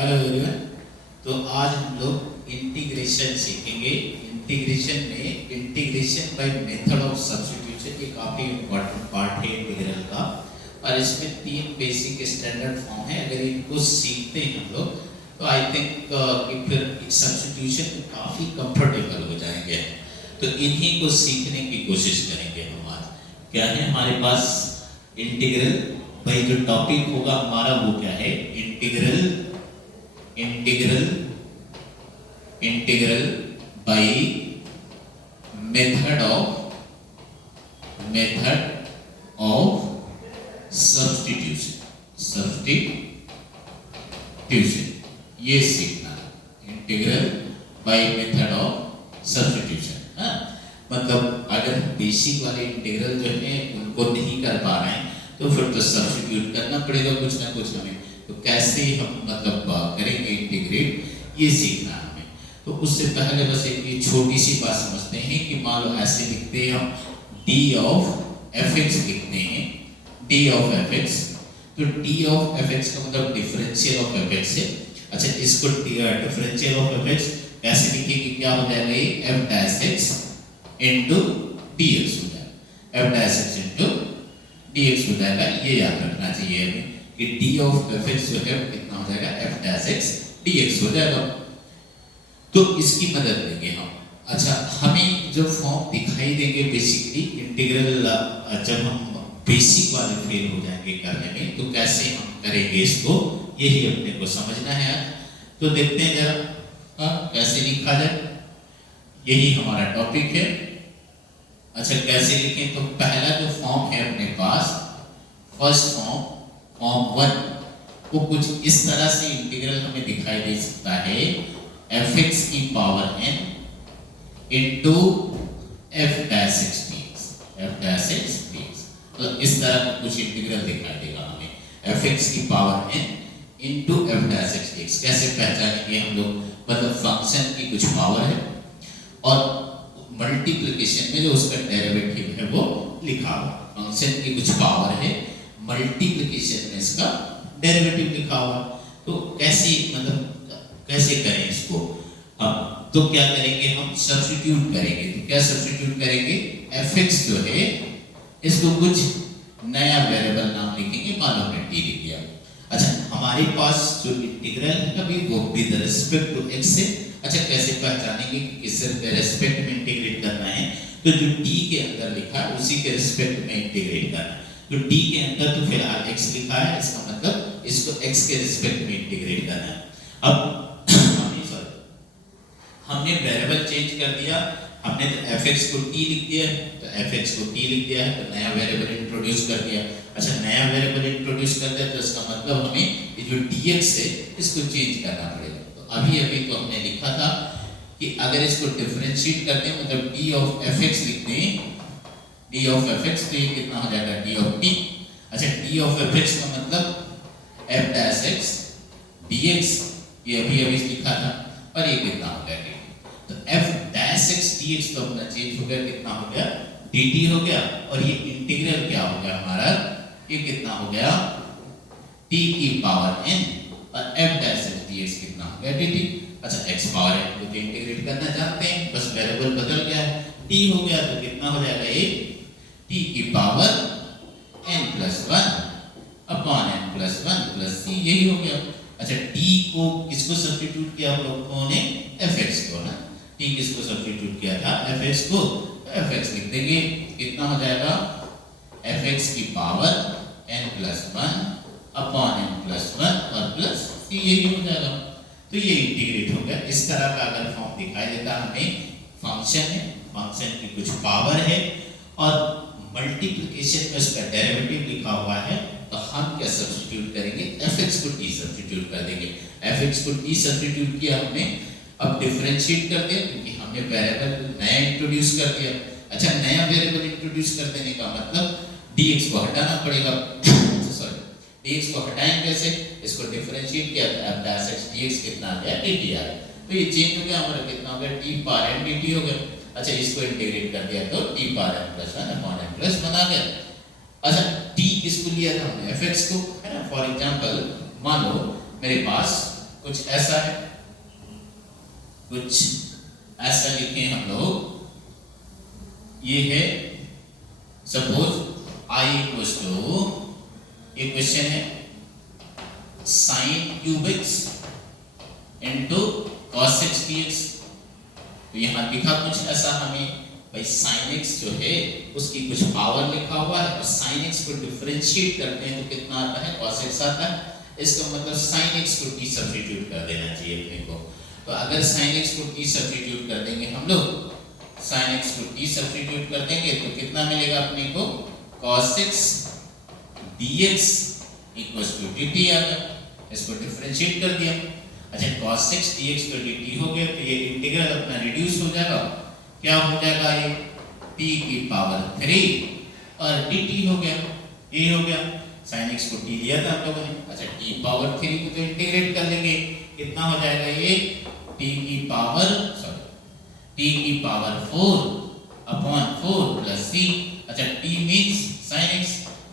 Hello everyone. तो आज हम लोग इंटीग्रेशन सीखेंगे। इंटीग्रेशन में integration by method of substitution ये काफ़ी इम्पोर्टेंट पार्ट है इंटीग्रल का। और इसमें तीन बेसिक स्टैंडर्ड फॉर्म है। अगर इनको सीखते हैं हम लोग तो आई थिंक कि फिर सब्स्टिट्यूशन में काफ़ी कंफर्टेबल हो जाएंगे। तो इन्हीं को सीखने की कोशिश करेंगे हम आज। क्या है हमारे पास इंटीग्रल। भाई जो टॉपिक होगा हमारा वो क्या है? Integral integral by method of substitution ये सीखना। Integral by method of substitution. हाँ, मतलब अगर बेसिक वाले इंटीग्रल जो है उनको नहीं कर पा रहे हैं तो फिर तो सब्स्टिट्यूट करना पड़ेगा कुछ ना कुछ हमें। तो कैसे हम मतलब करेंगे इंटीग्रेट, ये सीखना हमें। तो उससे पहले बस एक छोटी सी बात समझते हैं कि मान लो ऐसे लिखते हैं हम d ऑफ fx लिखते हैं d ऑफ fx। तो d ऑफ fx का मतलब डिफरेंशियल ऑफ fx है। अच्छा, इसको डिफरेंशियल ऑफ fx कैसे लिखेंगे? क्या हो जाएगा? ये f dash x into dx हो जाएगा। f dash x into dx हो जाएगा। ये याद रखना चाहिए हमें कि d ऑफ fx जो है कितना हो जाएगा? f डैश x dx हो जाएगा। तो इसकी मदद लेंगे हम। अच्छा, हमें जो फॉर्म दिखाई देंगे बेसिकली इंटीग्रल, जब हम बेसिक वाले फेल हो जाएंगे करने में तो कैसे हम करेंगे इसको, यही अपने को समझना है। तो देखते हैं जरा कैसे लिखा जाए। यही हमारा टॉपिक है। अच्छा, कैसे लिखें? तो पहला जो फॉर्म है अपने पास, फर्स्ट फॉर्म 1, वो कुछ इस तरह से इंटीग्रल हमें दिखाई दे सकता है fx की power n into f dash x dx। तो इस तरह का कुछ इंटीग्रल दिखाई देगा हमें fx की power n into f dash x dx। कैसे पहचानेंगे हम लोग? मतलब फंक्शन की कुछ पावर है और मल्टीप्लिकेशन में जो उसका डेरिवेटिव है वो लिखा हुआ। फंक्शन की कुछ पावर है, मल्टीप्लिकेशन में इसका डेरिवेटिव लिखा हुआ। तो कैसे मतलब कैसे करें इसको? तो क्या करेंगे? हम सब्स्टिट्यूट करेंगे। तो क्या सब्स्टिट्यूट करेंगे? fx जो है इसको कुछ नया वेरिएबल नाम लिखेंगे। मान लो हमने t लिख दिया। अच्छा, हमारे पास जो इंटीग्रल है अभी वो विद रिस्पेक्ट टू x है। अच्छा, कैसे पहचानेंगे कि किस रेस्पेक्ट में इंटीग्रेट करना है? तो जो t के अंदर लिखा है उसी के रिस्पेक्ट में इंटीग्रेट करना है। तो t के अंदर तो फिलहाल x लिखा है, इसका मतलब इसको x के रिस्पेक्ट में इंटीग्रेट करना है। अब हमने वेरिएबल चेंज कर दिया। हमने तो fx को t लिख दिया है, तो fx को t लिख दिया है, तो नया वेरिएबल इंट्रोड्यूस कर दिया। अच्छा, नया वेरिएबल इंट्रोड्यूस कर दिया तो इसका मतलब हमें ये जो dx है इसको चेंज करना पड़ेगा। तो अभी तो हमने लिखा था कि अगर इसको डिफरेंशिएट करते हैं मतलब d ऑफ fx लिखते हैं, d ऑफ fx, तो ये कितना हो जाएगा? d of t। अच्छा, d ऑफ fx का मतलब f डैश x dx, ये अभी लिखा था। और ये कितना हो गया? तो f डैश x dx तो अपना चेंज हो गया, कितना हो गया? dt हो गया। और ये इंटीग्रल क्या हो गया हमारा? ये कितना हो गया? t की पावर n और f डैश x dx कितना हो गया? dt। अच्छा, x पावर n को इंटीग्रेट करना जानते हैं, बस वेरिएबल बदल गया है, t हो गया। तो कितना हो जाएगा? ये t की power n plus 1 upon n plus 1 plus c, यही हो गया। अच्छा, t को किसको सब्स्टिट्यूट किया हम लोगों ने? fx को ना। t किसको सब्स्टिट्यूट किया था? fx को। fx लिख देंगे, कितना हो जाएगा? fx की power n plus 1 upon n plus 1 और प्लस c, यही हो जाएगा। तो ये इंटीग्रेट हो गया। इस तरह का अगर फॉर्म दिखाई देता हमें, फंक्शन है, फंक्शन की कुछ पावर है और मल्टीप्लिकेशन में उसका डेरिवेटिव लिखा हुआ है, तो हम क्या सब्स्टिट्यूट करेंगे? fx को t सब्स्टिट्यूट कर देंगे। fx को t सब्स्टिट्यूट किया हमने, अब डिफरेंशिएट कर दिया क्योंकि हमने वेरिएबल नया इंट्रोड्यूस कर दिया। अच्छा, नया वेरिएबल इंट्रोड्यूस कर देने का मतलब dx को हटाना पड़ेगा। सॉरी, dx को हटाएंगे कैसे? इसको डिफरेंशिएट किया तो f डैश x dx कितना आ गया? dt आ गया। तो ये चेंज हो गया हमारा, कितना हो गया? t पावर n dt हो गया। अच्छा, इसको इंटीग्रेट कर दिया तो t power n plus 1 upon n plus 1 आ गया। अच्छा, t किसको लिया था हमने? fx को, है ना। फॉर एग्जांपल मान लो मेरे पास कुछ ऐसा है, कुछ ऐसा लिखे हम लोग। ये है सपोज I इक्वल्स टू, ये क्वेश्चन है sin cube x into cos x dx। तो यहाँ लिखा कुछ ऐसा हमें भाई sin x जो है उसकी कुछ पावर लिखा हुआ है और sin x को डिफरेंशिएट करते हैं तो कितना आता है, cos x आता है। इसका मतलब sin x को t सब्स्टिट्यूट कर देना चाहिए अपने को। तो अगर sin x को t सब्स्टिट्यूट कर देंगे हम लोग, sin x को t सब्स्टिट्यूट कर देंगे तो कितना मिलेगा अपने को, cos x dx equals to dt आ गया। इसको डिफरेंशिएट कर दिया। अच्छा cos x dx तो dt हो गया, तो ये इंटीग्रल अपना रिड्यूस हो जाएगा। क्या हो जाएगा, ये t की पावर 3 और dt हो गया, ये हो गया। sin x को t लिया था हम लोगों ने। अच्छा t पावर 3 को तो इंटीग्रेट कर लेंगे, कितना हो जाएगा ये t की पावर 4 अपॉन 4 प्लस c। अच्छा t मींस sin x,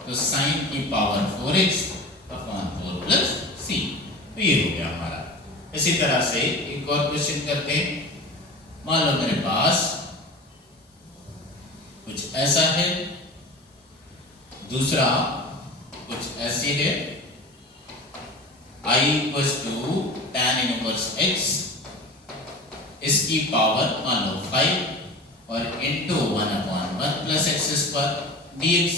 तो sin की power 4x upon 4 plus c। तो ये हो गया हमारा। इसी तरह से एक और क्वेश्चन करते हैं। मान लो मेरे पास कुछ ऐसा है, दूसरा कुछ ऐसी है I equals to tan inverse x, इसकी पावर मान लो 5 और into 1/1 plus x square dx।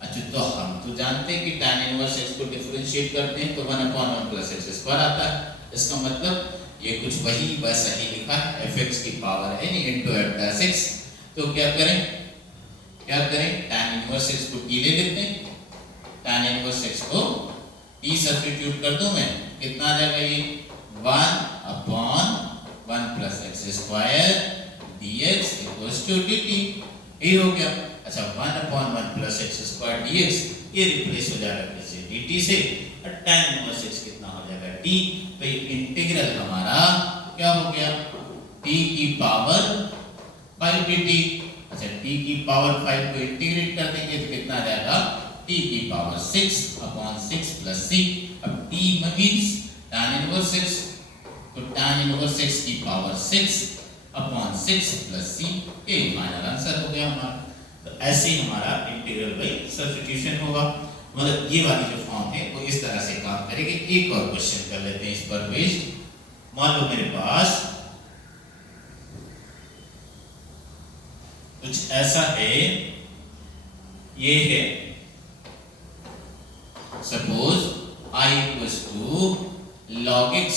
अच्छा तो हम तो जानते हैं कि tan इनवर्स x को डिफरेंशिएट करते हैं तो 1/1 प्लस एक्स स्क्वायर आता है। इसका मतलब ये कुछ वही वैसा ही लिखा है, fx की power n into f dash x। तो क्या करें tan इनवर्स x को t ले लेते हैं, tan इनवर्स x को t सब्स्टिट्यूट कर दूं मैं, कितना आ जाएगा ये 1/1 plus x square dx equals to dt। ये हो गया। अच्छा 1/1 प्लस एक्स स्क्वायर dx ये रिप्लेस हो जाएगा किससे, dt से, और tan इनवर्स x कितना हो जाएगा t। तो ये इंटीग्रल हमारा क्या हो गया, t की पावर 5 dt। अच्छा t की पावर 5 को इंटीग्रेट कर देंगे तो कितना आ जाएगा, t की पावर 6/6 प्लस c। अब t means tan inverse x, तो tan इनवर्स x की पावर 6/6 प्लस c। ये फाइनल आंसर हो गया हमारा। तो ऐसे ही हमारा इंटीग्रल बाय सब्स्टिट्यूशन होगा। मतलब ये वाली जो फॉर्म है वो इस तरह से काम करेगी। एक और क्वेश्चन कर लेते हैं इस पर बेस्ड। मान लो मेरे पास कुछ ऐसा है, ये है suppose I equals to log x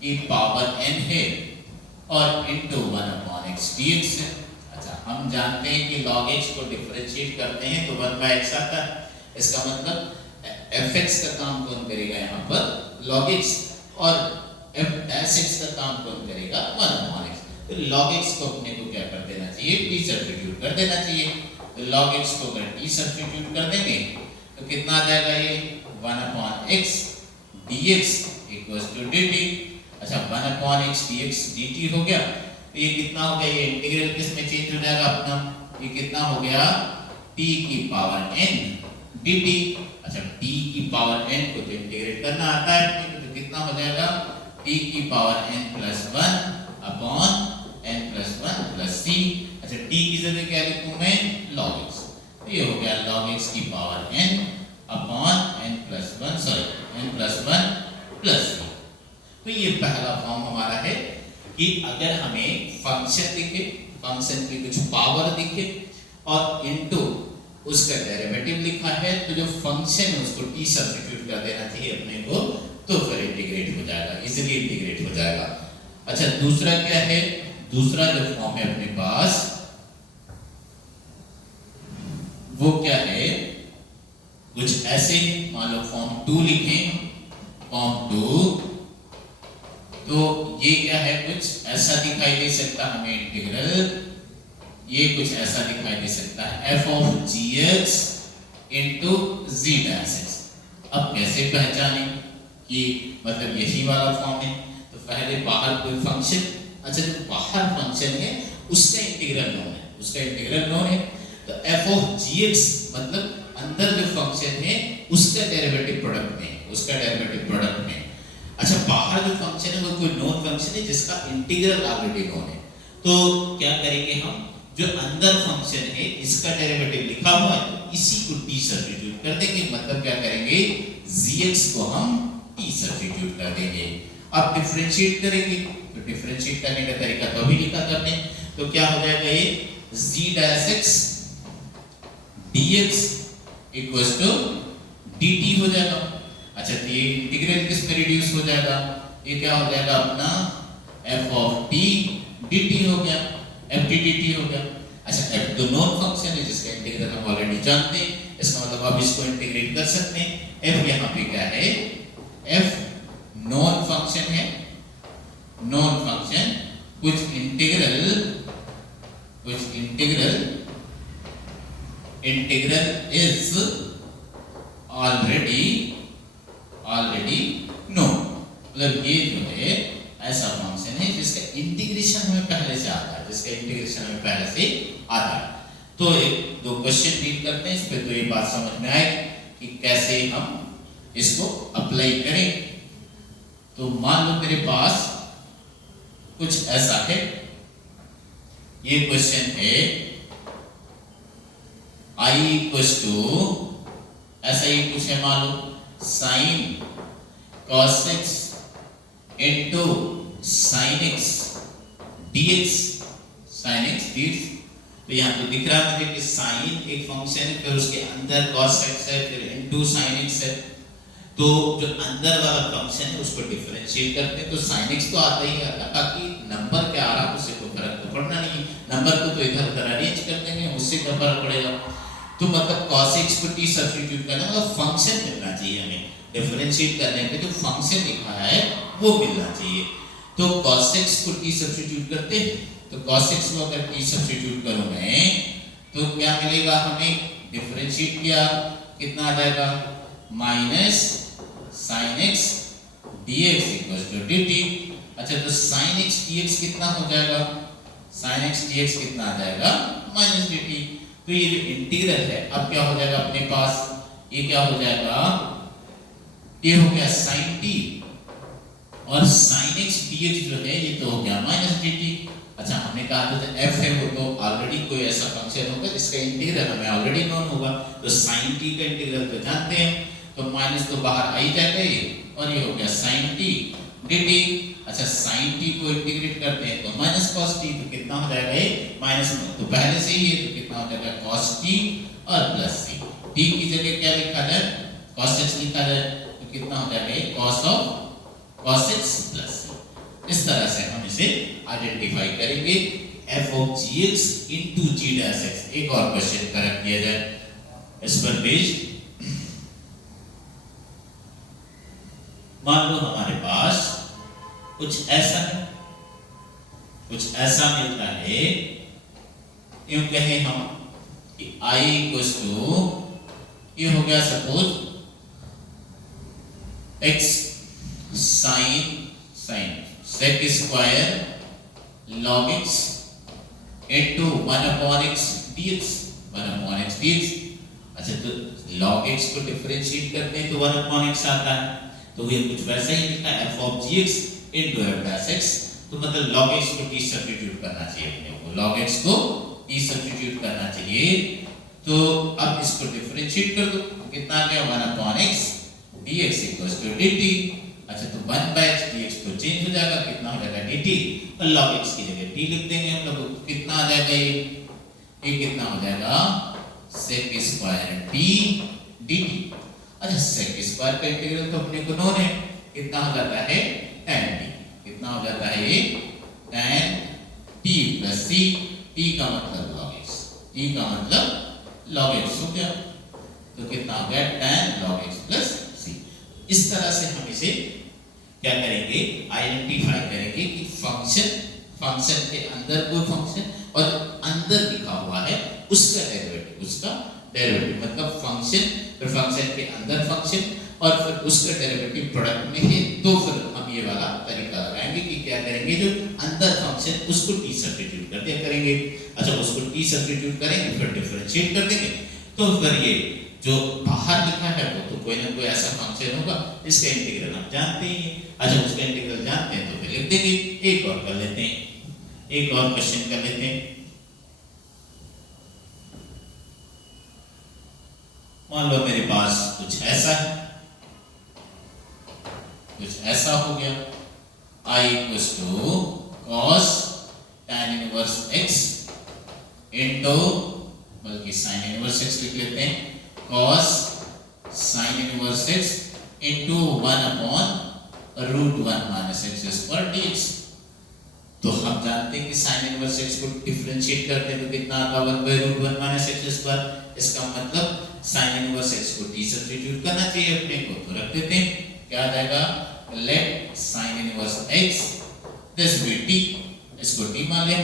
की पावर n है और इंटू 1/x dx है। अच्छा हम जानते हैं कि log x को डिफरेंशिएट करते हैं तो 1/x आता है। इसका मतलब fx का काम कौन करेगा यहाँ पर, log x, और f डैश x का काम कौन करेगा, 1/x। तो log x को अपने को क्या कर देना चाहिए, t सब्स्टिट्यूट कर देना चाहिए। तो log x को अगर t सब्स्टिट्यूट कर देंगे तो कितना आ जाएगा, ये 1/x dx equals to dt। अच्छा 1/x dx dt हो गया। तो ये कितना हो गया, ये इंटीग्रल किस में चेंज हो जाएगा अपना, ये कितना हो गया t की पावर n dt। अच्छा t की पावर n को तो इंटीग्रेट करना आता है, तो कितना हो जाएगा t की power n plus 1 upon n plus 1 plus c। अच्छा t की जगह क्या लिखूं मैं, log x। तो ये हो गया log x की power n upon n plus 1 plus c। तो ये पहला फॉर्म हमारा है कि अगर हमें फंक्शन दिखे, फंक्शन की कुछ पावर दिखे और इनटू उसका डेरिवेटिव लिखा है, तो जो फंक्शन है उसको t सब्स्टिट्यूट कर देना चाहिए अपने को, तो फिर इंटीग्रेट हो जाएगा, इजीली इंटीग्रेट हो जाएगा। अच्छा दूसरा क्या है, दूसरा जो फॉर्म है अपने पास वो क्या है, कुछ ऐसे मान लो फॉर्म 2 लिखें, फॉर्म 2। तो ये क्या है, कुछ ऐसा दिखाई दे सकता है हमें इंटीग्रल, ये कुछ ऐसा दिखाई दे सकता है f of gx into z dash x। अब कैसे पहचानें कि मतलब यही वाला फॉर्म है, तो पहले बाहर कोई फंक्शन, अच्छा जो बाहर फंक्शन है उसका इंटीग्रल नोन है, उसका इंटीग्रल नोन है। तो f ऑफ gx मतलब अंदर जो फंक्शन है उसका डेरिवेटिव प्रोडक्ट में, उसका डेरिवेटिव प्रोडक्ट में। अच्छा बाहर जो फंक्शन है वो कोई नोन फंक्शन है जिसका इंटीग्रल ऑलरेडी नोन है। तो क्या करेंगे हम, जो अंदर फंक्शन है इसका डेरिवेटिव लिखा हुआ है तो इसी को t सब्स्टिट्यूट कर देंगे, मतलब क्या करेंगे gx को हम t सब्स्टिट्यूट कर देंगे। अब डिफरेंशिएट करेंगे तो डिफरेंशिएट करने का तरीका तो अभी लिखा था हमने, तो क्या हो जाएगा ये g dash x dx equals to dt हो जाएगा। अच्छा तो ये इंटीग्रल किस में रिड्यूस हो जाएगा, ये क्या हो जाएगा अपना f ऑफ t dt हो गया, f dt हो गया। अच्छा f तो नॉन फंक्शन है जिसका इंटीग्रल हम ऑलरेडी जानते हैं, इसका मतलब अब इसको इंटीग्रेट कर सकते हैं। f यहाँ पे क्या है, f नॉन फंक्शन है, नॉन फंक्शन कुछ इंटीग्रल इज ऑलरेडी नोन, मतलब ये जो है ऐसा फंक्शन है जिसका इंटीग्रेशन हमें पहले से आता है, तो एक दो क्वेश्चन डील करते हैं इस पे, तो ये बात समझ में आए कि कैसे हम इसको अप्लाई करें। तो मान लो मेरे पास कुछ ऐसा है, ये क्वेश्चन है I इक्वल्स टू ऐसा ही कुछ है, मान लो sine cos x into sin x dx, तो यहाँ तो दिख रहा है मुझे कि sin एक फंक्शन है, फिर उसके अंदर cos x है, फिर इनटू sin x है, तो जो अंदर वाला फंक्शन है उसको डिफरेंशिएट करते हैं तो sin x तो आता ही आता, बाकी नंबर क्या आ रहा है उससे कोई फर्क तो पड़ना नहीं, नंबर को तो इधर उधर अरेंज कर देंगे, उससे क्या फर्क पड़ेगा। तो मतलब cos x को t सब्स्टिट्यूट करना मतलब फंक्शन मिलना चाहिए हमें, डिफरेंशिएट करने पे जो फंक्शन लिखा है वो मिलना चाहिए। तो cos x को t सब्स्टिट्यूट करते हैं, तो cos x को अगर t सब्स्टिट्यूट करूं मैं तो क्या मिलेगा हमें, डिफरेंशिएट किया कितना आ जाएगा minus sin x dx equals to dt। अच्छा तो sin x dx कितना हो जाएगा, sin x dx कितना आ जाएगा माइनस dt। तो ये जो इंटीग्रल है अब क्या हो जाएगा अपने पास, ये क्या हो जाएगा, ये हो गया sin t और sin x dx जो है ये तो हो गया माइनस dt। अच्छा हमने कहा था f है वो तो ऑलरेडी कोई ऐसा फंक्शन होगा जिसका इंटीग्रल हमें ऑलरेडी नोन होगा, तो sin t का इंटीग्रल तो जानते हैं, तो माइनस तो बाहर आ ही जाएगा ये, और ये हो गया sin t dt। अच्छा sin t को इंटीग्रेट करते हैं तो माइनस cos t, तो कितना हो जाएगा ये माइनस में तो पहले से ही है, तो कितना हो जाएगा cos t और प्लस c, t की जगह क्या लिखा जाए cos x लिखा जाए, तो कितना हो जाएगा ये cos x प्लस c। इस तरह से हम इसे आइडेंटिफाई करेंगे f of gx into g dash x। एक और क्वेश्चन करेक्ट किया जाए इस पर पेज, मान लो हमारे पास कुछ ऐसा है, कुछ ऐसा मिलता है, यूं कहें हम कि I इक्वल्स टू ये हो गया suppose x sine sec square log x into 1 upon x dx, 1 upon x dx। अच्छा तो log x को डिफरेंशिएट करते हैं तो 1 अपॉन x आता है, तो ये कुछ वैसा ही लिखा है f of gx into f dash x, तो मतलब log x को t सब्स्टिट्यूट करना चाहिए अपने को, log x को t सब्स्टिट्यूट करना चाहिए। तो अब इसको डिफरेंशिएट कर दो, कितना आ गया 1 upon x dx equals to dt। अच्छा तो 1 बाय x dx तो चेंज हो जाएगा, कितना हो जाएगा dt, और log x की जगह t लिख देंगे हम लोग, कितना आ जाएगा ये कितना हो जाएगा sec स्क्वायर t dt। अच्छा sec स्क्वायर का इंटीग्रल तो अपने को नोन है, कितना हो जाता है tan t, कितना हो जाता है ये tan t plus c, t का मतलब log x, t का मतलब log x हो गया, तो कितना हो गया tan log x plus c। इस तरह से हम इसे क्या करेंगे आइडेंटिफाई करेंगे कि फंक्शन के अंदर कोई फंक्शन और अंदर लिखा हुआ है उसका डेरिवेटिव मतलब फंक्शन, फिर फंक्शन के अंदर फंक्शन और फिर उसका डेरिवेटिव प्रोडक्ट में है, तो फिर हम ये वाला तरीका लगाएंगे कि क्या करेंगे जो अंदर फंक्शन उसको t सब्स्टिट्यूट कर दिया करेंगे। अच्छा उसको t सब्स्टिट्यूयूट करेंगे फिर डिफरेंशिएट कर देंगे, तो फिर ये जो बाहर लिखा है वो तो कोई ना कोई ऐसा फंक्शन होगा जिसका इंटीग्रल हम जानते ही हैं। अच्छा उसका इंटीग्रल देंगे। एक और कर लेते हैं, एक और क्वेश्चन कर लेते हैं। मान लो मेरे पास कुछ ऐसा है, कुछ ऐसा हो गया, I equals to cos tan inverse x into, बल्कि sin इनवर्स x लिख लेते हैं, cos sin inverse x into 1/√1 minus x square dx। तो हम जानते हैं कि sin इनवर्स x को डिफरेंशिएट करते हैं तो कितना आता है 1/√1 माइनस एक्स स्क्वायर। इसका मतलब sin इनवर्स x को t सब्स्टिट्यूट करना चाहिए अपने को, तो रख देते हैं, क्या आ जाएगा, let sin inverse x this be t, इसको t मान लें।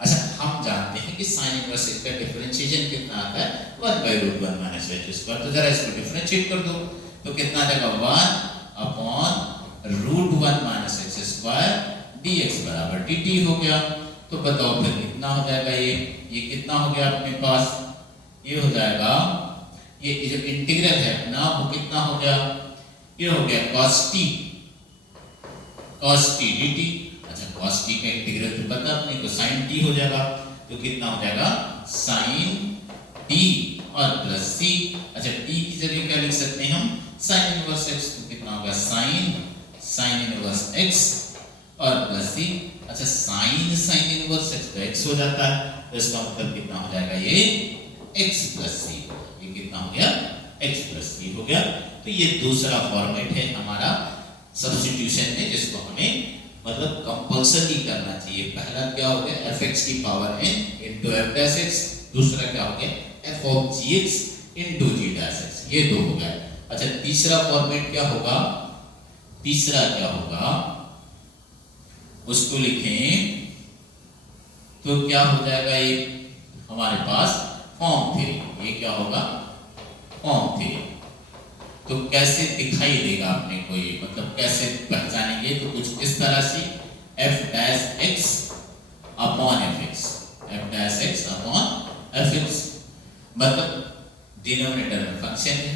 अच्छा, हम जानते हैं कि sin इनवर्स x का डिफरेंशिएशन कितना आता है 1/√1 माइनस एक्स स्क्वायर। तो जरा इसको डिफरेंशिएट कर दो तो कितना आ जाएगा 1/√1 माइनस एक्स स्क्वायर dx बराबर dt हो गया। तो बताओ फिर कितना हो जाएगा, ये कितना हो गया अपने पास, ये हो जाएगा, ये जो इंटीग्रल है अपना वो कितना हो गया, ये हो गया cos t dt। अच्छा, cos t का इंटीग्रल तो पता अपने को sin t हो जाएगा, तो कितना हो जाएगा sin t और प्लस c। अच्छा, t की जगह क्या लिख सकते हैं हम, sin इनवर्स x, तो कितना होगा sin इनवर्स x और प्लस c। अच्छा, sin इनवर्स x तो x हो जाता है, तो इसका मतलब कितना हो जाएगा, ये x प्लस c, ये कितना हो गया x प्लस c हो गया। तो ये दूसरा फॉर्मेट है हमारा सब्स्टिट्यूशन में, जिसको हमें मतलब कंपल्सरी करना चाहिए। पहला क्या हो गया fx की power n into f dash x, दूसरा क्या हो गया f of gx into g dash x, ये दो हो गया। अच्छा, तीसरा फॉर्मेट क्या होगा, तीसरा क्या होगा उसको लिखें तो क्या हो जाएगा, ये हमारे पास फॉर्म थ्री, ये क्या होगा फॉर्म थ्री। तो कैसे दिखाई देगा अपने को ये, मतलब कैसे पहचानेंगे, तो कुछ इस तरह से f dash x upon fx, f dash x upon fx, मतलब डिनोमिनेटर में फंक्शन है,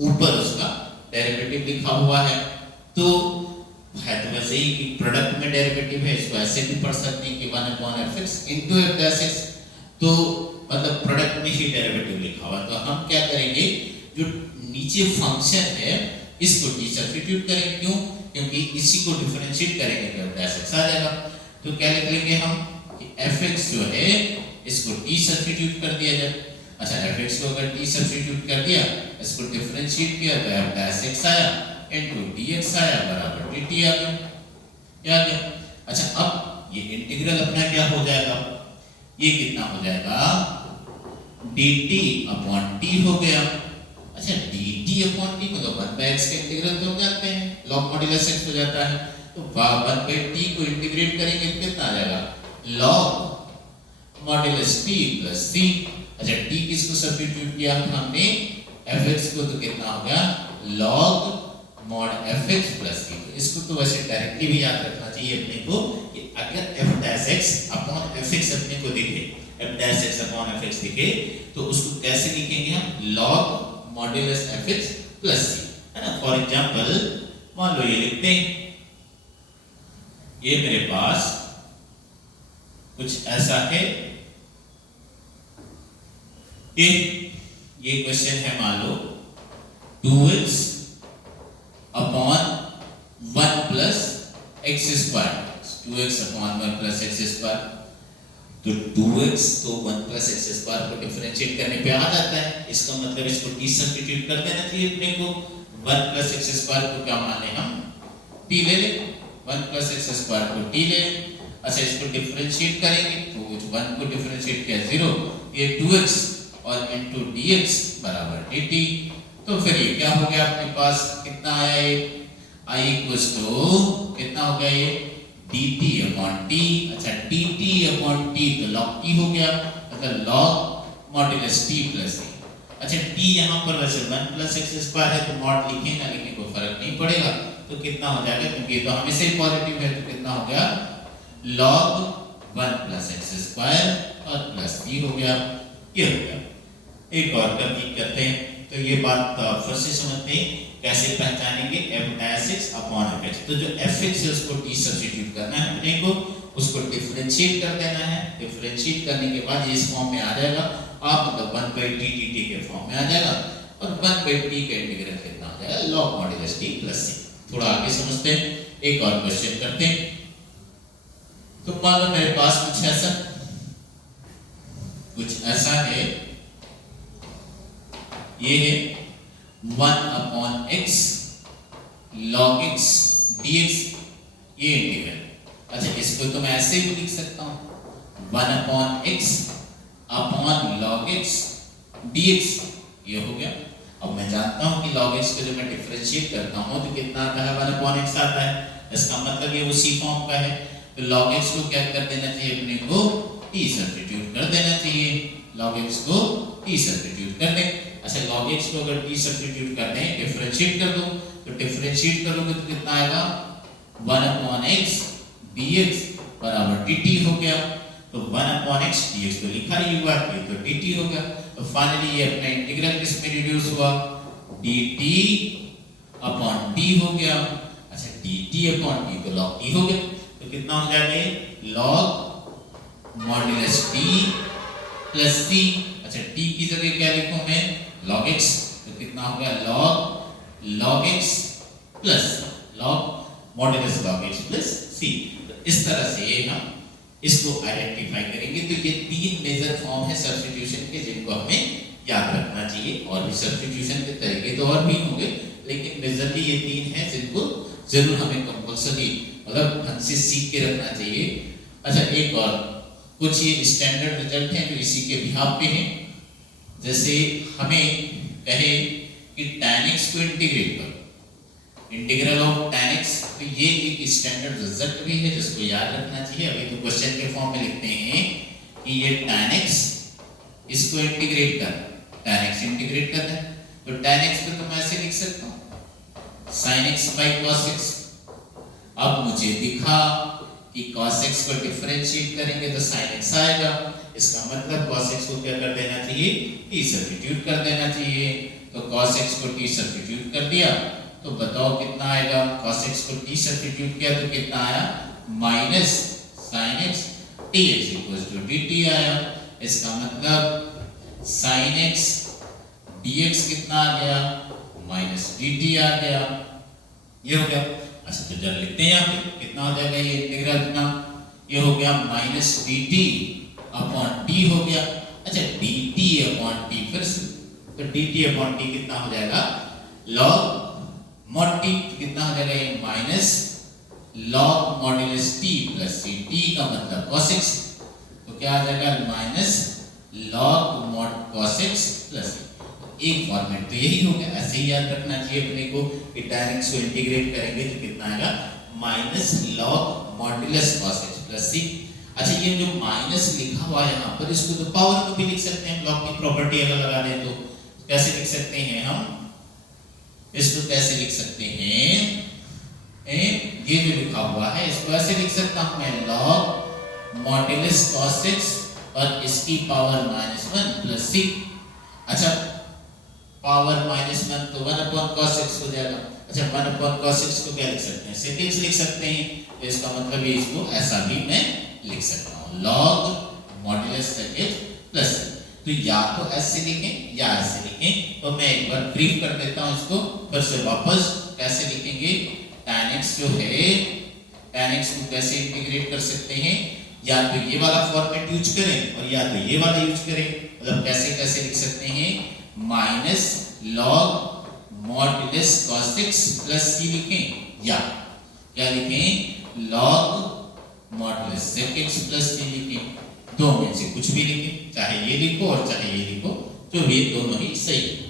ऊपर उसका डेरिवेटिव लिखा हुआ है, तो है तो वैसे ही कि प्रोडक्ट में डेरिवेटिव है, इसको ऐसे भी पढ़ सकते हैं कि 1/fx into f dash x, तो मतलब प्रोडक्ट में ही डेरिवेटिव लिखा हुआ। तो हम क्या करेंगे, जो नीचे फंक्शन है इसको t सब्स्टिट्यूट करेंगे, क्यों, क्योंकि इसी को डिफरेंशिएट करेंगे तो f डैश x आ जाएगा। तो क्या लिख लेंगे हम कि fx जो है इसको t सब्स्टिट्यूट कर दिया जाए। अच्छा, fx को अगर t सब्स्टिट्यूट कर दिया, इसको डिफरेंशिएट किया तो f डैश x आया इंटू dx आया बराबर dt आ गया, क्या आ गया। अच्छा, अब ये इंटीग्रल अपना क्या हो जाएगा, ये कितना हो जाएगा dt अपॉन t हो गया। अच्छा, dt अपॉन t मतलब 1/x का इंटीग्रल तो हम जानते हैं log मॉड्यूलस x हो जाता है, तो 1/t को इंटीग्रेट करेंगे तो कितना आ जाएगा log modulus t plus c। अच्छा, t किसको सब्स्टिट्यूट किया हमने fx को, तो कितना हो गया log mod fx plus c। तो इसको तो वैसे डायरेक्टली भी याद रखना चाहिए अपने को कि अगर f dash x upon fx अपने को दिखे, f dash x upon fx दिखे, तो उसको कैसे लिखेंगे हम log modulus fx plus c, है ना। फॉर एग्जांपल मान लो ये लिखते हैं, ये मेरे पास कुछ ऐसा है, ये क्वेश्चन है, मान लो 2x upon 1 plus x square, 2x upon 1 plus x square, तो 2x तो 1 प्लस एक्स स्क्वायर को डिफरेंशिएट करने पे आ जाता है, इसका मतलब इसको t सब्स्टिट्यूट कर देना चाहिए अपने को। 1 प्लस एक्स स्क्वायर को क्या मान लें हम, t ले लें, 1 प्लस एक्स स्क्वायर को t ले। अच्छा, इसको डिफरेंशिएट करेंगे तो 1 को डिफरेंशिएट किया 0, ये 2x और इंटू dx बराबर dt। तो फिर ये क्या हो गया अपने पास, कितना आया ये I इक्वल्स टू कितना हो गया ये dt अपॉन t। अच्छा, dt अपॉन t तो log t हो गया, मतलब log modulus t plus c। अच्छा, t यहाँ पर वैसे 1 प्लस एक्स स्क्वायर है, तो मॉड लिखें ना लिखें कोई फर्क नहीं पड़ेगा, तो कितना हो जाएगा, क्योंकि ये तो हमेशा ही पॉजिटिव है, तो कितना हो गया log 1 प्लस एक्स स्क्वायर और प्लस c हो गया, ये हो गया। एक और तरकीब करते हैं, तो ये बात फिर से समझते हैं कैसे पहचानेंगे, f अपॉन fx। तो जो fx है उसको t सब्स्टिट्यूट करना है अपने को, उसको डिफरेंशिएट कर देना है। डिफरेंशिएट करने के बाद ये इस फॉर्म में आ जाएगा, आप मतलब 1/t dt के फॉर्म में आ जाएगा, और 1/t का इंटीग्रल कितना हो जाएगा, log modulus t plus c। थोड़ा आगे समझते हैं, एक और क्वेश्चन करते हैं। तो मान लो मेरे पास कुछ ऐसा है, ये है 1/x log x dx, ये इंटीग्रल। अच्छा, इसको तो मैं ऐसे भी लिख सकता हूं 1/x upon log x dx, ये हो गया। अब मैं जानता हूं कि log x को जब मैं डिफरेंशिएट करता हूं तो कितना आता है, 1/x आता है। इसका मतलब ये उसी फॉर्म का है। तो log x को क्या कर देना चाहिए अपने को, t सब्स्टिट्यूट कर देना चाहिए। log x को t सब्स्टिट्यूट कर दें। अच्छा, log x को अगर t सब्स्टिट्यूट कर दें, डिफरेंशिएट कर दो, तो डिफरेंशिएट करोगे तो कितना आएगा, 1/x dx बराबर dt हो गया। तो 1/x dx तो लिखा ही हुआ है, तो dt हो गया। तो फाइनली ये अपना इंटीग्रल किस में रिड्यूस हुआ, dt अपॉन d हो गया। अच्छा, dt अपॉन d तो log t हो गया। तो कितना हो जाएगा, log modulus t plus c। अच्छा, t की जगह क्या लिखूं मैं, log x। तो कितना हो गया, log x plus log modulus log x plus c। तो इस तरह से हम इसको आइडेंटिफाई करेंगे। तो ये तीन मेजर फॉर्म है सब्स्टिट्यूशन के, जिनको हमें याद रखना चाहिए। और भी सब्स्टिट्यूशन के तरीके तो और भी होंगे, लेकिन मेजरली ये तीन हैं जिनको जरूर हमें कंपल्सरी मतलब ढंग से सीख के रखना चाहिए। अच्छा, एक और कुछ ये स्टैंडर्ड रिजल्ट हैं जो इसी के बिहाफ पे हैं। जैसे हमें कहे कि tan x को इंटीग्रेट करो, इंटीग्रल ऑफ tan x, तो ये एक स्टैंडर्ड रिजल्ट भी है जिसको याद रखना चाहिए। अभी तो क्वेश्चन के फॉर्म में लिखते हैं कि ये tan x, इसको इंटीग्रेट कर, tan x इंटीग्रेट करना है। तो tan x को तो मैं ऐसे लिख सकता हूँ sin x by cos x। अब मुझे दिखा कि cos x को डिफरेंशिएट करेंगे तो sin x आएगा। इसका मतलब cos x को क्या कर देना चाहिए, t सब्स्टिट्यूट कर देना चाहिए। तो cos x को t सब्स्टिट्यूट कर दिया तो बताओ कितना आएगा, cos x को t सब्स्टिट्यूट किया तो कितना आया, minus sin x dx equals to dt आया। इसका मतलब sin x dx कितना आ गया, माइनस dt आ गया, ये हो गया। अच्छा, तो जब लिखते हैं यहाँ पे कितना हो जाएगा, ये इंटीग्रल अपना ये हो गया माइनस dt अपॉन t हो गया। अच्छा, dt अपॉन t फिर से, तो dt अपॉन t कितना हो जाएगा, log mod t कितना हो जाएगा, ये minus log modulus t plus c। t का मतलब cos x, तो क्या आ जाएगा, minus log mod cos x plus c। एक फॉर्मेट तो यही हो गया। ऐसे ही याद रखना चाहिए अपने को कि tan x को इंटीग्रेट करेंगे तो कितना आएगा, minus log modulus cos x plus c। अच्छा, ये जो माइनस लिखा हुआ है यहाँ पर, इसको तो पावर में भी लिख सकते हैं। लॉग की प्रॉपर्टी अगर लगा दें तो कैसे लिख सकते हैं हम, इसको कैसे लिख सकते हैं, ये जो लिखा हुआ है इसको ऐसे लिख सकता हूं मैं, log मॉड्यूलस cos x और इसकी पावर -1 प्लस c। अच्छा, पावर -1 तो 1 cos x हो जाएगा। अच्छा, 1 cos x को क्या लिख सकते हैं, sec x लिख सकते हैं। तो इसका मतलब ये इसको ऐसा भी मैं लिख सकता हूँ, log modulus sec x plus c। तो या तो ऐसे लिखें या ऐसे लिखें। तो मैं एक बार ब्रीफ कर देता हूँ इसको फिर से वापस। कैसे लिखेंगे, tan x जो है, tan x को कैसे इंटीग्रेट कर सकते हैं, या तो ये वाला फॉर्मेट यूज करें और या तो ये वाला यूज करें। मतलब कैसे कैसे लिख सकते हैं, minus log modulus cos x plus c लिखें, या क्या लिखें, log modulus sec x plus c लिखें। दो में से कुछ भी लिखें, चाहे ये लिखो और चाहे ये लिखो, जो भी दोनों ही सही है।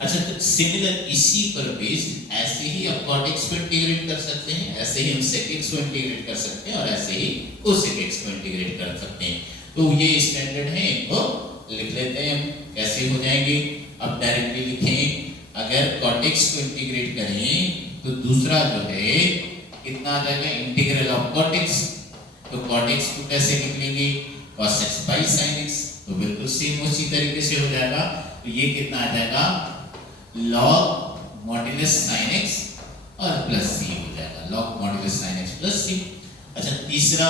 अच्छा, तो सिमिलर इसी पर बेस्ड ऐसे ही आप cot x को इंटीग्रेट कर सकते हैं, ऐसे ही हम sec x को इंटीग्रेट कर सकते हैं और ऐसे ही cosec x को इंटीग्रेट कर सकते हैं। तो ये स्टैंडर्ड है, इनको लिख लेते हैं हम, कैसे हो जाएंगे। अब डायरेक्टली लिखें, अगर cot x को इंटीग्रेट करें तो दूसरा जो है कितना आ जाएगा, इंटीग्रल ऑफ cot x। तो cot x को कैसे लिख लेंगे, cos x by sin x। तो बिल्कुल सेम उसी तरीके से हो जाएगा। तो ये कितना आ जाएगा, log मॉड्यूलस साइन एक्स और प्लस सी हो जाएगा, log modulus sine x plus C. अच्छा तीसरा,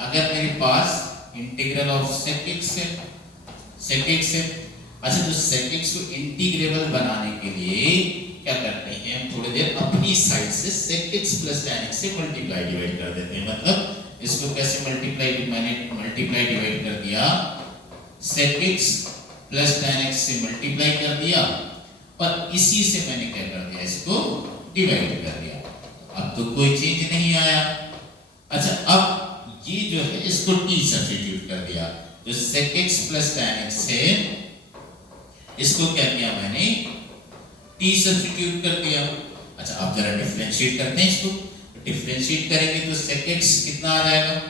अगर मेरे पास इंटीग्रल ऑफ सेक एक्स है, सेक एक्स है, अच्छा तो सेक एक्स को इंटीग्रेबल बनाने के लिए क्या करते हैं, हम थोड़ी देर अपनी साइड से sec x plus tan x से मल्टीप्लाई डिवाइड कर देते हैं। मतलब इसको कैसे मल्टीप्लाई, मैंने मल्टीप्लाई डिवाइड कर दिया, sec x plus tan x से मल्टीप्लाई कर दिया और इसी से मैंने क्या कर दिया, इसको डिवाइड कर दिया। अब तो कोई चेंज नहीं आया। अच्छा अब ये जो है इसको t सब्स्टिट्यूट कर दिया, जो sec x plus tan x है इसको क्या किया मैंने, t सब्स्टिट्यूट कर दिया। अच्छा अब जरा डिफरेंशिएट करते हैं इसको, डिफरेंशिएट करेंगे तो sec x कितना आ जाएगा,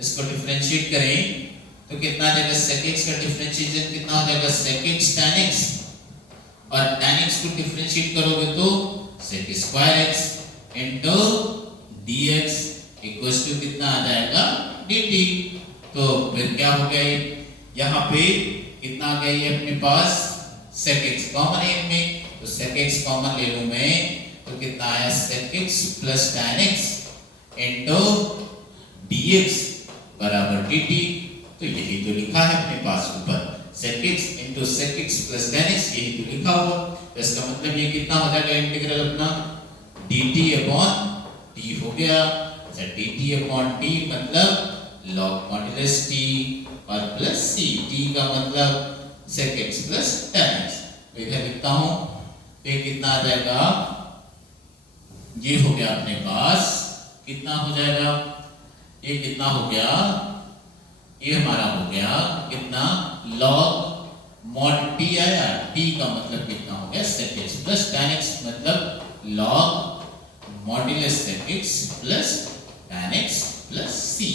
इसको डिफरेंशिएट करें तो कितना आ जाएगा, sec x का डिफरेंशिएशन कितना हो जाएगा, sec x tan x, और tan x को डिफरेंशिएट करोगे तो sec square x into dx equals to कितना आ जाएगा, dt। तो फिर क्या हो गया, यहाँ पे कितना आ गया, ये अपने पास sec x कॉमन है इनमें, तो sec x कॉमन ले लूं मैं तो कितना आया, sec x plus tan x into dx बराबर dt। तो यही तो लिखा है अपने पास ऊपर, sec x into sec x plus tan x, यही तो लिखा हुआ। तो इसका मतलब ये कितना हो जाएगा, इंटीग्रल अपना dt अपॉन t हो गया। अच्छा dt अपॉन t मतलब log मॉड्यूलस t और प्लस c, t का मतलब sec x plus tan x। तो इधर लिखता हूं तो ये कितना आ जाएगा, ये हो गया अपने पास कितना हो जाएगा, ये कितना हो गया, ये हमारा हो गया कितना, log mod t आया, t का मतलब कितना हो गया, sec x plus tan x, मतलब log modulus sec x plus tan x plus c।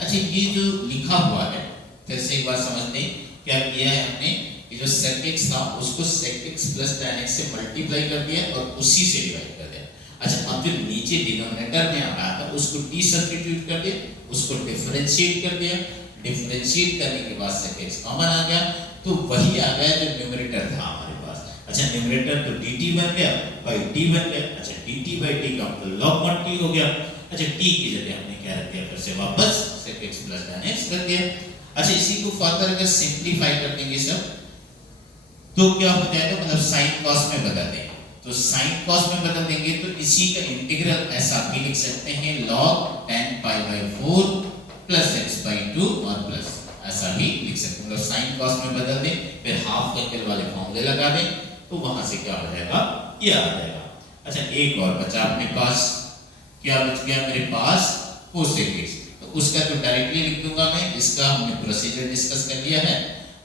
अच्छा ये जो लिखा हुआ है फिर से एक बार समझते हैं, क्या किया है हमने, ये जो sec x था उसको sec x plus tan x से मल्टीप्लाई कर दिया और उसी से डिवाइड कर दिया। अच्छा अब जो नीचे डिनोमिनेटर में आ रहा था उसको t सब्स्टिट्यूट कर दिया, उसको डिफरेंशिएट कर दिया, डिफरेंशिएट करने के बाद sec x कॉमन आ गया, तो वही आ गया जो न्यूमरेटर था हमारे पास। अच्छा न्यूमरेटर तो dt बन गया बाई t बन गया। अच्छा dt बाई t का मतलब log mod t हो गया। अच्छा t की जगह हमने क्या रख दिया, फिर से वापस sec x plus tan x कर दिया। अच्छा इसी को फर्दर अगर सिंपलीफाई कर देंगे सब तो क्या हो जाएगा, मतलब साइन कॉस में बदल देंगे, तो साइन कॉस में बदल देंगे तो इसी का इंटीग्रल ऐसा भी लिख सकते हैं, log tan pi by 4 plus x by 2 और प्लस ऐसा भी लिख सकते हैं। मतलब साइन कॉस में बदल दें फिर हाफ सर्कल वाले फॉर्मूले लगा दें तो वहां से क्या हो जाएगा, ये आ जाएगा। अच्छा एक और बचा अपने पास, क्या बच गया मेरे पास, cosec x, तो उसका तो डायरेक्टली लिख दूंगा मैं, इसका हमने प्रोसीजर डिस्कस कर लिया है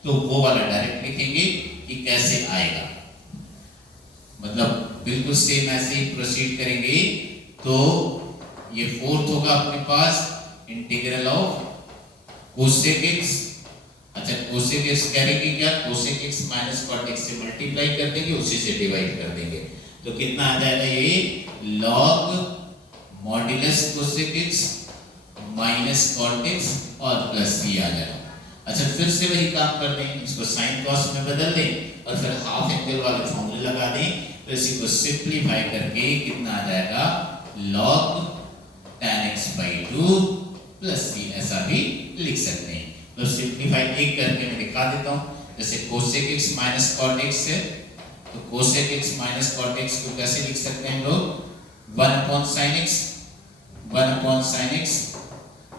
तो वो वाला डायरेक्ट लिखेंगे कि कैसे आएगा, मतलब बिल्कुल सेम ऐसे ही प्रोसीड करेंगे। तो ये फोर्थ होगा अपने पास इंटीग्रल ऑफ cosec x। अच्छा cosec x करेंगे क्या, cosec x minus cot x से मल्टीप्लाई कर देंगे, उसी से डिवाइड कर देंगे, तो कितना आ जाएगा, ये log modulus cosec x minus cot x और प्लस c आ जाएगा। अच्छा फिर से वही काम कर दें, इसको साइन कॉस में बदल दें और फिर हाफ एंगल वाले फॉर्मूले लगा दें, तो इसी को सिंपलीफाई करके कितना आ जाएगा, log tan x by 2 plus c, ऐसा भी लिख सकते हैं। तो सिंपलीफाई एक करके मैं दिखा देता हूँ, जैसे cosec x minus cot x है तो cosec x minus cot x को कैसे लिख सकते हैं हम लोग, 1 upon sin x, 1 upon sin x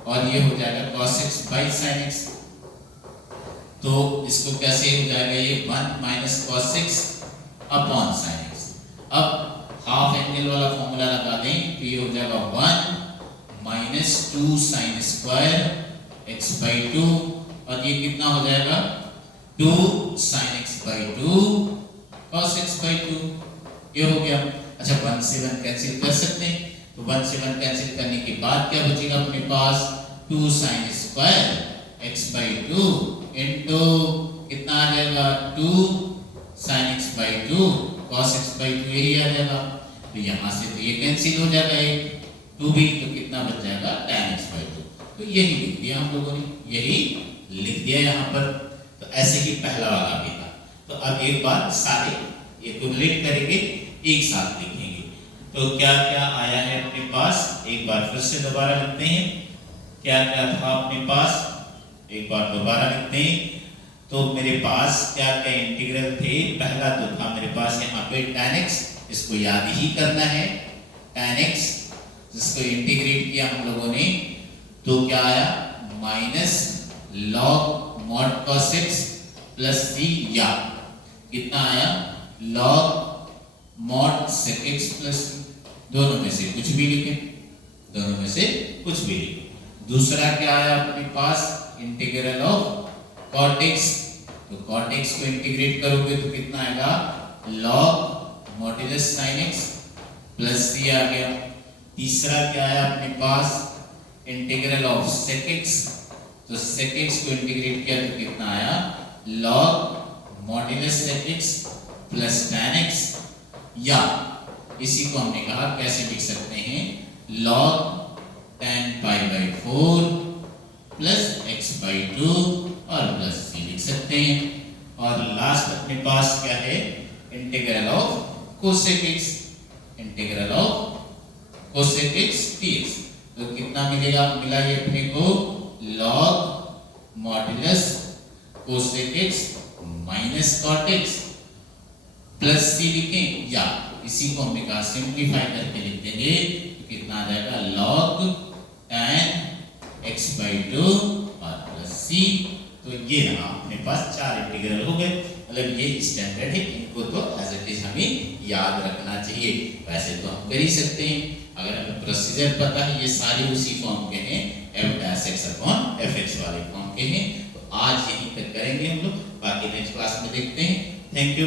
और ये हो जाएगा cos x by sin x। तो इसको कैसे हो जाएगा, ये 1 minus cos x upon sin x। अब हाफ एंगल वाला फॉर्मूला लगा दें तो ये हो जाएगा 1 minus 2 sin square x by 2 और ये कितना हो जाएगा, 2 sin x by 2 cos x by 2, ये हो गया। अच्छा 1 से 1 कैंसिल कर सकते हैं, तो 1 से 1 कैंसिल करने के बाद क्या बचेगा अपने पास, 2 sin square x by 2 into कितना आ जाएगा, 2 sin x by 2 cos x by 2, यही आ जाएगा। तो यहाँ से तो ये कैंसिल हो जाएगा, एक 2 भी, तो कितना बच जाएगा, tan x by 2। तो यही लिख दिया हम लोगों ने, यही लिख दिया यहाँ पर। तो ऐसे ही पहला वाला भी था। तो अब एक बार सारे इक्विवेलेंट करेंगे, एक साथ लिखेंगे। तो क्या क्या आया है अपने पास, एक बार फिर से दोबारा लिखते हैं। क्या क्या था अपने पास, एक बार दोबारा लिखते हैं। तो मेरे पास क्या क्या इंटीग्रल थे, पहला तो था मेरे पास यहाँ पे tan x, इसको याद ही करना है, tan x जिसको इंटीग्रेट किया हम लोगों ने, तो क्या आया minus log mod cos x plus c, या कितना आया log mod sec x plus, दोनों में से कुछ भी लिखें, दोनों में से कुछ भी लिखें। दूसरा क्या आया अपने पास इंटीग्रल ऑफ cot x, तो cot x को इंटीग्रेट करोगे तो कितना आएगा log modulus sin x plus c आ गया। तीसरा क्या आया अपने पास इंटीग्रल ऑफ sec x, तो sec x को इंटीग्रेट किया तो कितना आया log modulus sec x plus tan x, या इसी को हमने कहा कैसे लिख सकते हैं log tan pi by 4 plus x by 2 और प्लस c लिख सकते हैं। और लास्ट अपने पास क्या है integral of cosec x, integral of cosec x dx, तो कितना मिलेगा, मिला ये अपने को log modulus cosec x minus cot x plus c लिखें, या इसी को हमने कहा सिंप्लीफाई करके लिख देंगे तो कितना आ जाएगा log tan x by 2 और प्लस c। तो ये रहा अपने पास चार इंटीग्रल हो गए, मतलब ये स्टैंडर्ड है, इनको तो एज इट इज हमें याद रखना चाहिए। वैसे तो हम कर ही सकते हैं, अगर हमें प्रोसीजर पता है, ये सारे उसी फॉर्म के हैं, f dash x upon fx वाले फॉर्म के हैं। तो आज यहीं तक करेंगे हम लोग, बाकी नेक्स्ट क्लास में देखते हैं। Thank you.